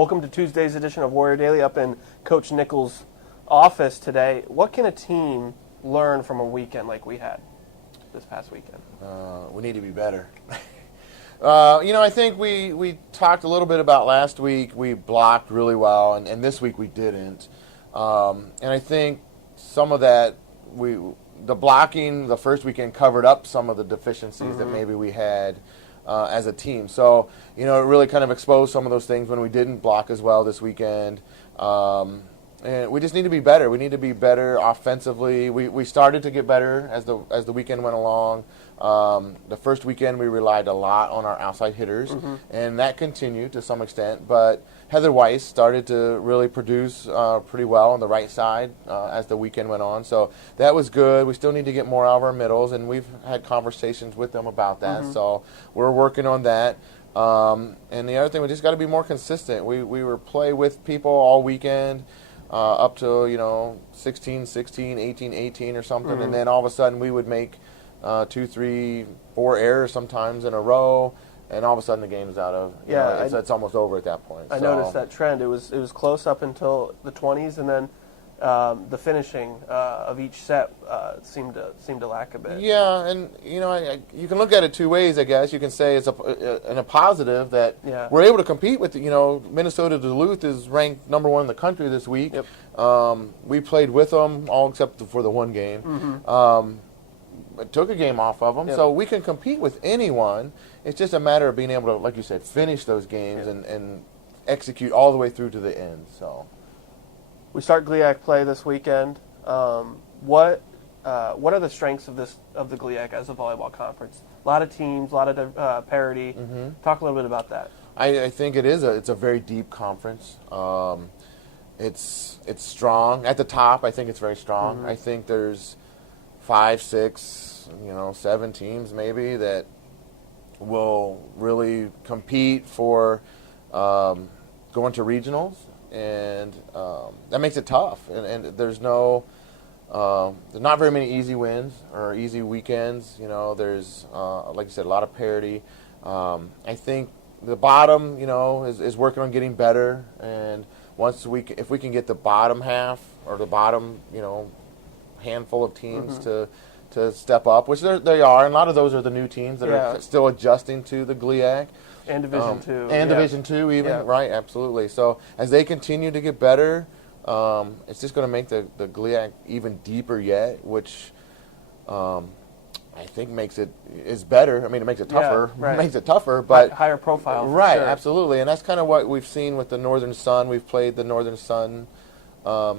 Welcome to Tuesday's edition of Warrior Daily up in Coach Nichols' office today. What can a team learn from a weekend like we had this past weekend? We need to be better. I think we talked a little bit about last week. We blocked really well, and this week we didn't. And I think some of that, the blocking the first weekend covered up some of the deficiencies that maybe we had as a team. So, it really kind of exposed some of those things when we didn't block as well this weekend. And we just need to be better. We need to be better offensively. We started to get better as the weekend went along. The first weekend we relied a lot on our outside hitters, and that continued to some extent. But Heather Weiss started to really produce pretty well on the right side as the weekend went on. So that was good. We still need to get more out of our middles, and we've had conversations with them about that. So we're working on that. And the other thing, we just got to be more consistent. We were play with people all weekend. Up to 16, 16, 18, 18 or something, and then all of a sudden we would make 2, 3, 4 errors sometimes in a row, and all of a sudden the game's out of it's almost over at that point. I noticed that trend. It was close up until the 20s, and then the finishing of each set seemed to lack a bit. Yeah, and you can look at it two ways. I guess you can say it's a positive that we're able to compete with. Minnesota Duluth is ranked number 1 in the country this week. Yep. We played with them all except for the one game. It took a game off of them, so we can compete with anyone. It's just a matter of being able to, like you said, finish those games and execute all the way through to the end. So. We start GLIAC play this weekend. What are the strengths of the GLIAC as a volleyball conference? A lot of teams, a lot of parity. Talk a little bit about that. I think it's a very deep conference. It's strong at the top. I think it's very strong. I think there's 5, 6, 7 teams maybe that will really compete for going to regionals. And that makes it tough, and there's not very many easy wins or easy weekends. There's like you said, a lot of parity. I think the bottom, is working on getting better, and if we can get the bottom half or the bottom, handful of teams to step up, which they are, and a lot of those are the new teams that are still adjusting to the GLIAC. And Division II. And Division II even, right, absolutely. So as they continue to get better, it's just going to make the GLIAC even deeper yet, which I think is better. I mean, it makes it tougher. Yeah, right. It makes it tougher, but higher profile. Right, sure. Absolutely. And that's kind of what we've seen with the Northern Sun. We've played the Northern Sun, a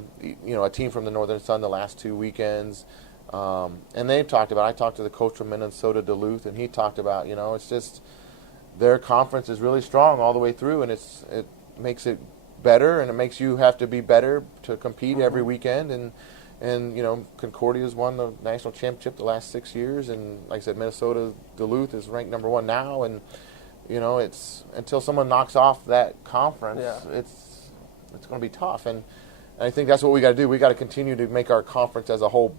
team from the Northern Sun the last 2 weekends. And they've talked about, I talked to the coach from Minnesota Duluth, and he talked about, it's just their conference is really strong all the way through, and it makes it better, and it makes you have to be better to compete every weekend. And Concordia's won the national championship the last 6 years, and like I said, Minnesota Duluth is ranked number 1 now, and it's until someone knocks off that conference, it's going to be tough, and I think that's what we got to do. We got to continue to make our conference as a whole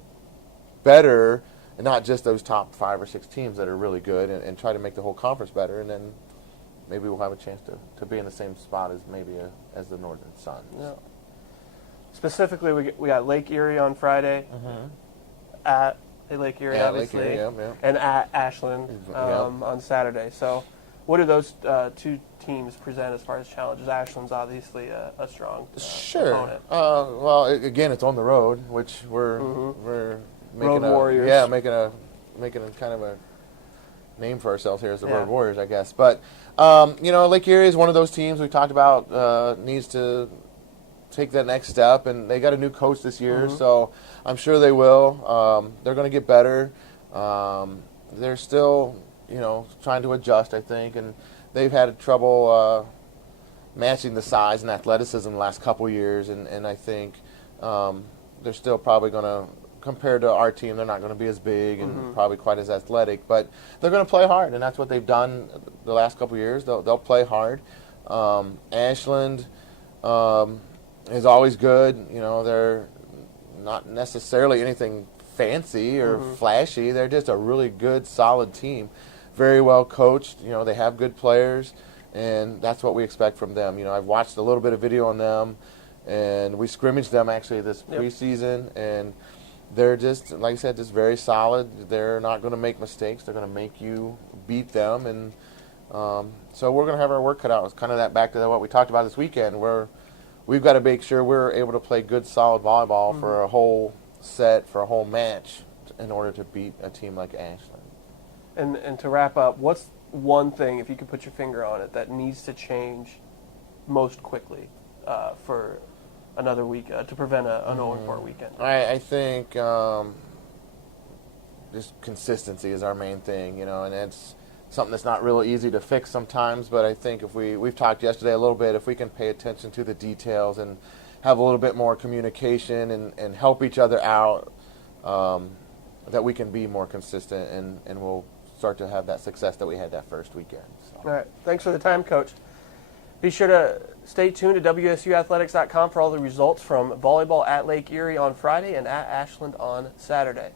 better, and not just those top 5 or 6 teams that are really good, and try to make the whole conference better, and then maybe we'll have a chance to be in the same spot as the Northern Sun. Yeah. Specifically, we got Lake Erie on Friday, at Lake Erie, obviously, Lake Erie, and at Ashland on Saturday. So what do those 2 teams present as far as challenges? Ashland's obviously a strong opponent. Well, again, it's on the road, which we're making Road Warriors. Yeah, making a kind of a name for ourselves here as the Road Warriors, I guess. But Lake Erie is one of those teams we talked about needs to take that next step, and they got a new coach this year, so I'm sure they will. They're going to get better. They're still trying to adjust, I think, and they've had trouble matching the size and athleticism the last couple years, and I think they're still probably going to, compared to our team, they're not going to be as big and probably quite as athletic, but they're going to play hard, and that's what they've done the last couple of years. They'll play hard. Ashland is always good. They're not necessarily anything fancy or flashy. They're just a really good, solid team. Very well coached. They have good players. and that's what we expect from them. You know, I've watched a little bit of video on them, and we scrimmaged them actually this preseason, and they're just, like I said, just very solid. They're not going to make mistakes. They're going to make you beat them, and so we're going to have our work cut out. It's kind of that back to what we talked about this weekend, where we've got to make sure we're able to play good, solid volleyball for a whole set, for a whole match, in order to beat a team like Ashland. And to wrap up, what's one thing, if you could put your finger on it, that needs to change most quickly for another week to prevent an 0-4 weekend? I think just consistency is our main thing, you know, and it's something that's not real easy to fix sometimes, but I think if we've talked yesterday a little bit, if we can pay attention to the details and have a little bit more communication and help each other out, that we can be more consistent, and we'll start to have that success that we had that first weekend. So. All right. Thanks for the time, Coach. Be sure to stay tuned to WSUathletics.com for all the results from volleyball at Lake Erie on Friday and at Ashland on Saturday.